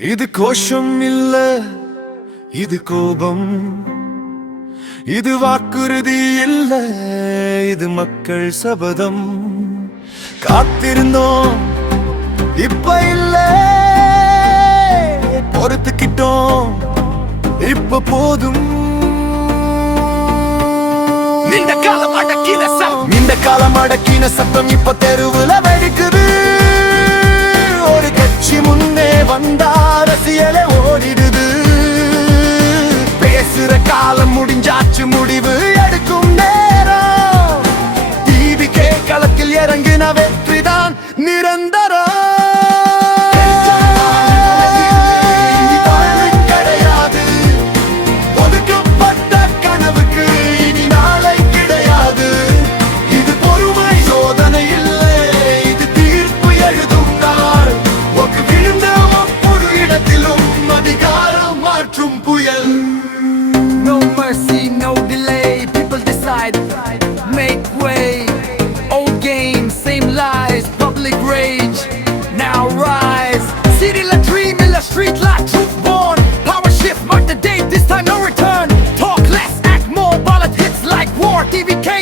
இது கோஷம் இல்ல இது கோபம். இது வாக்குறுதி இல்ல இது மக்கள் சபதம். காத்திருந்தோம் இப்ப இல்ல பொறுத்துக்கிட்டோம் இப்ப போதும். நீண்ட காலம் அடக்கின சத்தம். இப்ப தெருவுல வெடிக்குது. காலம் முடிஞ்சாச்சு முடிவு எடுக்கும் நேரம். டிவிக்கே களத்தில் இறங்கின வெற்றிதான் நிரந்தரம். இனி தாழ்வு கிடையாது.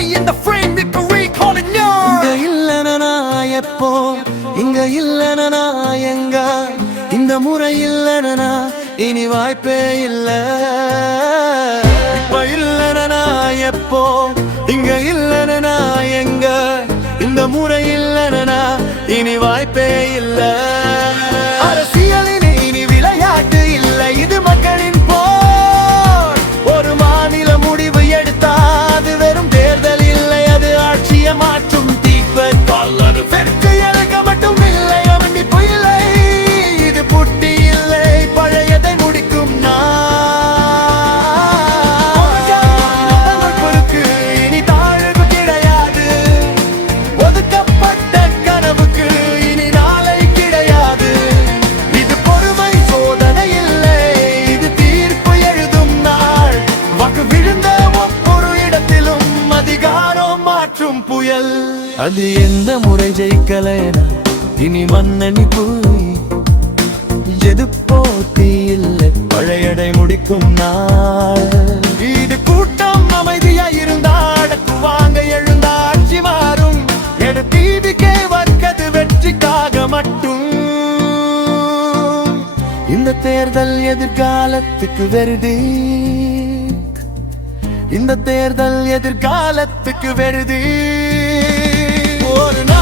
In the frame, இப்ப recall victory calling இங்க yours. இல்லனா எப்போ? இங்க இல்லனா எங்க? இந்த முறை இல்லனா இனி வாய்ப்பே இல்ல. இப்ப இல்லனா எப்போ? இங்க இல்லனா எங்க? இந்த முறை இல்லனா இனி வாய்ப்பே இல்லை. அது எந்த முறை ஜெயிக்கலைனா இனி மன்னனி போய் எது போட்டி இல்லை? பழையடை முடிக்கும் நாள். வீடு கூட்டம் அமைதியா இருந்தா அடக்குவாங்க எழுந்த மாறும். எடு தீவிக்கே வர்க்கது வெற்றிக்காக மட்டும். இந்த தேர்தல் எதிர்காலத்துக்கு வருது இந்த தேர்தல் எதிர்காலத்துக்கு வருது on and on.